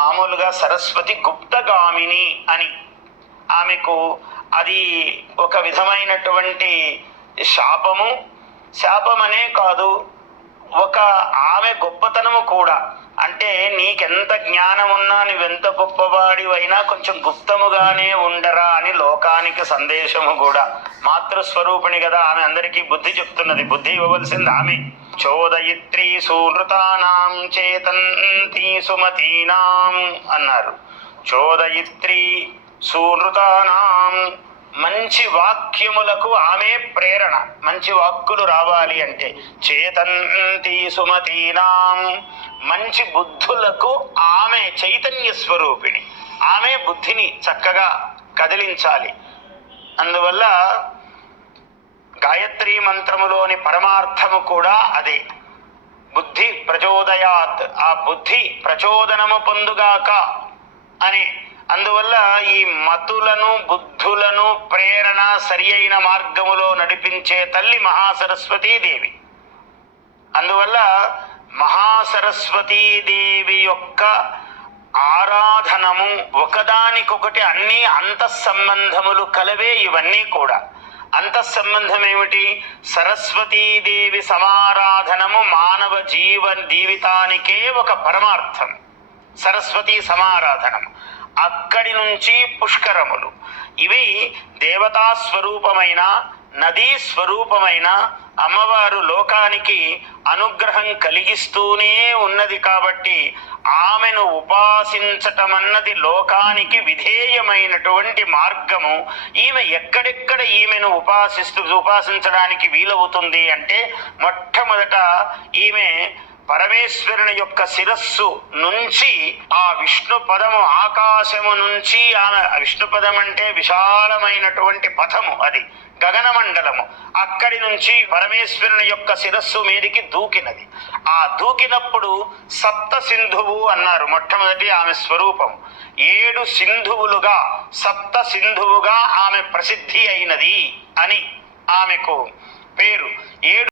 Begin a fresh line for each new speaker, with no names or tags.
మామూలుగా సరస్వతి గుప్తగామిని అని. ఆమెకు అది ఒక విధమైనటువంటి శాపము. శాపమనే కాదు ఒక ఆమె గొప్పతనము కూడా. అంటే నీకెంత జ్ఞానం ఉన్నా నువ్వెంత గొప్పవాడివైనా కొంచెం గుప్తముగానే ఉండరా అని లోకానికి సందేశము కూడా. మాతృస్వరూపిణి కదా ఆమె అందరికీ బుద్ధి చెప్తున్నది. బుద్ధి ఇవ్వవలసింది ఆమె. చోదయిత్రి సూనృతానాం చేతంతి సుమతీనాం అన్నారు. చోదయిత్రి సూనృతానాం మంచి వాక్యములకు ఆమె ప్రేరణ. మంచి వాక్కులు రావాలి అంటే చేతంతి సుమతీనాం. మంచి బుద్ధులకు ఆమె చైతన్య స్వరూపిణి. ఆమె బుద్ధిని చక్కగా కదిలించాలి. అందువల్ల గాయత్రి మంత్రములోని పరమార్థము కూడా అదే. బుద్ధి ప్రచోదయాత్. ఆ బుద్ధి ప్రచోదనము పొందుగాక అని అందువల్ల ఈ మతులను బుద్ధులను ప్రేరణ సరి అయిన మార్గములో నడిపించే తల్లి మహాసరస్వతీదేవి అందువల్ల మహాసరస్వతీదేవి యొక్క ఆరాధనము ఒకదానికొకటి అన్ని అంతఃసంబంధములు కలవే ఇవన్నీ కూడా. అంతఃసంబంధం ఏమిటి సరస్వతీదేవి సమారాధనము మానవ జీవ జీవితానికే ఒక పరమార్థం. సరస్వతి సమారాధనం అక్కడి నుంచి పుష్కరములు. ఇవి దేవతా స్వరూపమైన నదీ స్వరూపమైన అమ్మవారు లోకానికి అనుగ్రహం కలిగిస్తూనే ఉన్నది కాబట్టి ఆమెను ఉపాసించటం అన్నది లోకానికి విధేయమైనటువంటి మార్గము. ఈమె ఎక్కడెక్కడ ఈమెను ఉపాసిస్తూ ఉపాసించడానికి వీలవుతుంది అంటే మొట్టమొదట ఈమె పరమేశ్వరుని యొక్క శిరస్సు నుంచి ఆ విష్ణు పదము ఆకాశము నుంచి ఆమె ఆ విష్ణు పదం అంటే విశాలమైనటువంటి పథము అది గగనమండలము. అక్కడి నుంచి పరమేశ్వరుని యొక్క శిరస్సు మీదికి దూకినది. ఆ దూకినప్పుడు సప్త సింధువు అన్నారు మొట్టమొదటి ఆమె స్వరూపం. ఏడు సింధువులుగా సప్త సింధువుగా ఆమె ప్రసిద్ధి అయినది అని ఆమెకు పేరు. ఏడు